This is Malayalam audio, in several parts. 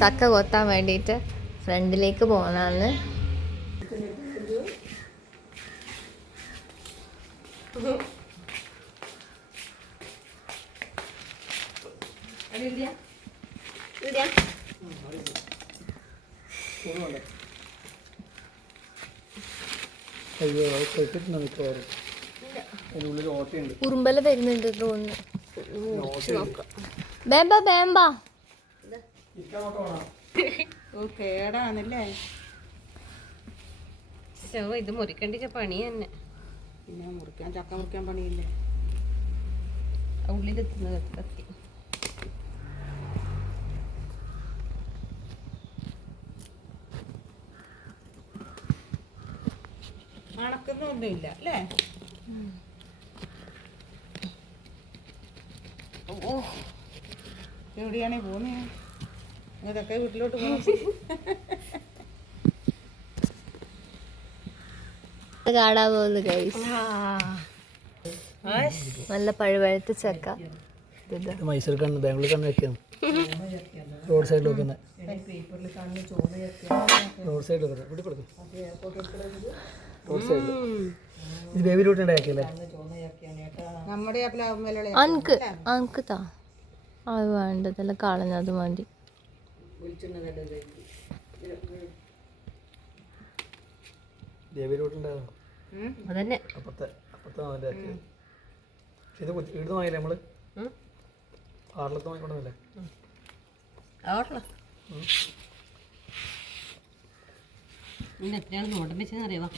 ചക്ക കൊത്താൻ വേണ്ടിയിട്ട് ഫ്രണ്ടിലേക്ക് പോകുന്നതാണ്. ഉറുമ്പല വരുന്നുണ്ട് തോന്നുന്നു. ബേമ്പ ബേമ്പ കേടാണല്ലേ. ഇത് മുറിക്കണ്ടിക്ക പണി തന്നെ. പിന്നെ മുറിക്കാൻ ചക്ക മുറിക്കാൻ പണിയില്ലേ. ഉള്ളിലെത്തുന്നത് കത്തി മണക്കുന്നൊന്നുമില്ല അല്ലേ. ഓ എവിടെയാണേ പോന്നേ? ഇതൊക്കെ വീട്ടിലോട്ട് കാണാൻ പോകുന്നു. നല്ല പഴുപഴുത്ത ചക്ക. മൈസൂർ കണ്ണ് ബാംഗ്ലൂർ കണ്ണ് വെക്കാം. റോഡ് സൈഡിൽ വെക്കുന്നത്. റോഡ് സൈഡിൽ വെക്കുന്നത് കൊടുക്കും. റോഡ് സൈഡിൽ ഇത് ബേബി റൂട്ട് ഉണ്ടാക്കിയല്ലേ. നമ്മുടെ അനക്ക് താ അത് വേണ്ടതെല്ലാം കളഞ്ഞത് മതി. ബേബി റൂട്ട് ഉണ്ടാകും അതന്നെ. അപ്പുറത്തെ ഇത് ഇവിടുന്ന് വാങ്ങിയില്ലേ നമ്മള്? ആറിലത്ത് വാങ്ങിക്കൊണ്ടല്ലേ? എത്രയാണ് നോട്ടം വെച്ചെന്ന് അറിയാവാ.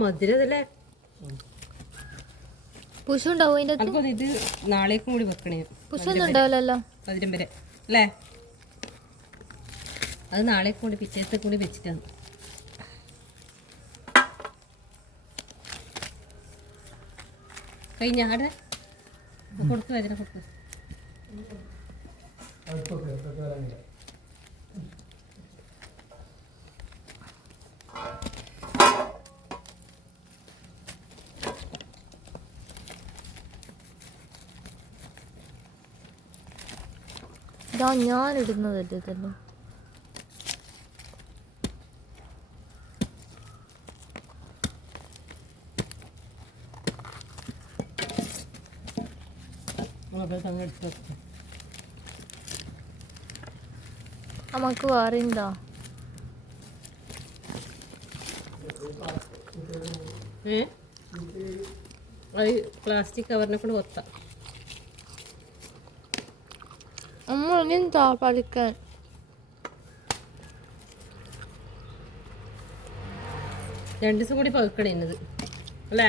മധുരല്ലേ. പുഷുണ്ടാവും അതിന്റെ. ഇത് നാളേക്കും കൂടി വെക്കണേ. പുഷൊന്നും ഉണ്ടാവില്ലല്ലോ. 11 വരെ അല്ലേ? അത് നാളെ കൂടി പിറ്റേത്തെ കൂടി വെച്ചിട്ടാണ്. കഴിഞ്ഞ ആടെ കൊടുത്തു വചന കൊടുത്തു. ഞാൻ ഇടുന്നതല്ലേ തന്നെ. അമ്മക്ക് വേറെ എന്താ? പ്ലാസ്റ്റിക് കവറിനെ കൊണ്ട് കൊത്താം. എന്താ പഠിക്കാൻ? രണ്ടു ദിവസം കൂടി പഴുക്കണേന്നത് അല്ലേ?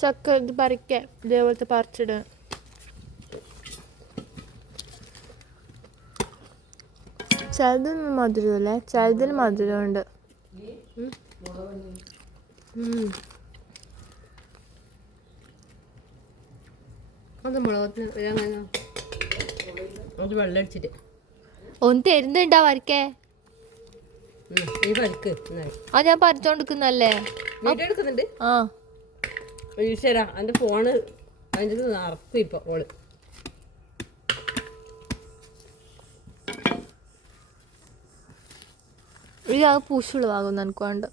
ചക്ക ഇത് പറിക്കാൻ ഇതേപോലത്തെ പറിച്ചിട. ചിലതൊന്നും മധുരമല്ലേ, ചിലതിന് മധുരമുണ്ട്. അത് മുളകത്തിന് അത് വെള്ളം അടിച്ചിട്ട് ഒന്ന് തരുന്നുണ്ടാ വരക്കേ. ഈ പരിക്ക് അത് ഞാൻ പറിച്ചോണ്ടിരിക്കുന്നല്ലേ. വീഡിയോ എടുക്കുന്നുണ്ട്. ആ ഈശ്വരാ എൻ്റെ ഫോണ് അതിൻ്റെ അറക്കും ഇപ്പൊ ഓള്. ഇത് അത് പൂശുള്ളതാകും എനിക്ക് വേണ്ട.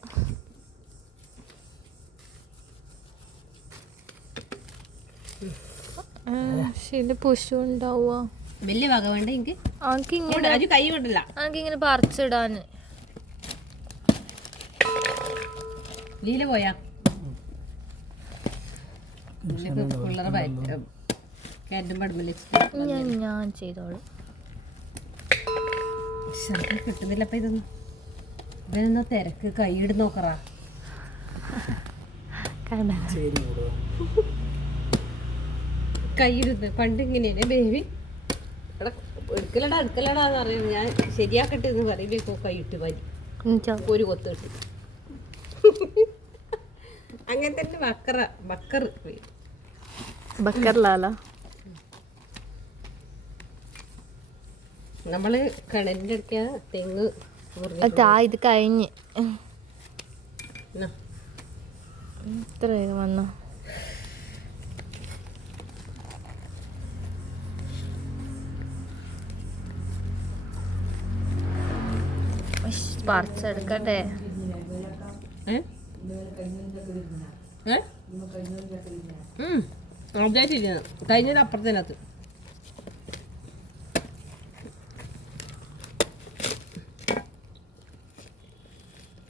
ഇതിന്റെ പുഷു ഉണ്ടാവുക വലിയ വക വേണ്ട എനിക്ക്. എനിക്കിങ്ങനെ കൈ കൊണ്ടല്ല, എനിക്കിങ്ങനെ പറിച്ചിടാന്. ലീല പോയാ പിള്ളേരെ കാറ്റും പടമ്പല് ഞാൻ ചെയ്തോളൂ. കിട്ടുന്നില്ല. അപ്പൊ ഇതൊന്നും ഇവനെന്നാ തിരക്ക് കൈയിട് നോക്കറാ. കൈയിടുന്നത് പണ്ട് ഇങ്ങനെയല്ലേ ബേബി എടാ എടുക്കലടാ എടുക്കലടാന്ന് പറയുന്നത് ഞാൻ ശരിയാക്കട്ടെ എന്ന് പറയുമ്പോൾ കൈയിട്ട് വലി ഒരു കൊത്ത് കിട്ടി അങ്ങനെ തന്നെ ബക്കർ ബക്കറിലാല നമ്മള് കിണറിൻ്റെ അടുക്ക തെങ്ങ് അതാ ഇത് കഴിഞ്ഞ് എന്നാ, ഇത്ര വേഗം വന്നോ പറിച്ചെടുക്കട്ടെ ഏ? ഏ? അതായിട്ടില്ല കഴിഞ്ഞത് അപ്പുറത്തിനകത്ത്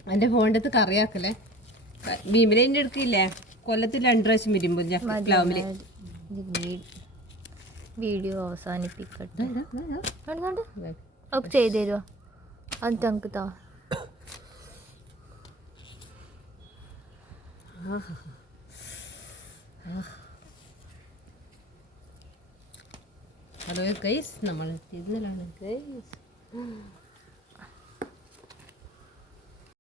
എൻ്റെ ഫോണിൻ്റെ അടുത്ത് കറിയാക്കല്ലേ ഭീമലേൻ്റെ അടുക്കില്ലേ കൊല്ലത്തിൽ 2 പ്രാവശ്യം വരുമ്പോൾ പ്ലാവില് വീഡിയോ അവസാനിപ്പിക്കട്ടെ ഒക്കെ ചെയ്തു തരുമോ അത് നമുക്ക് താ ഹലോ ഗൈസ് നമ്മൾ തിരുന്നലാണ് ഗൈസ്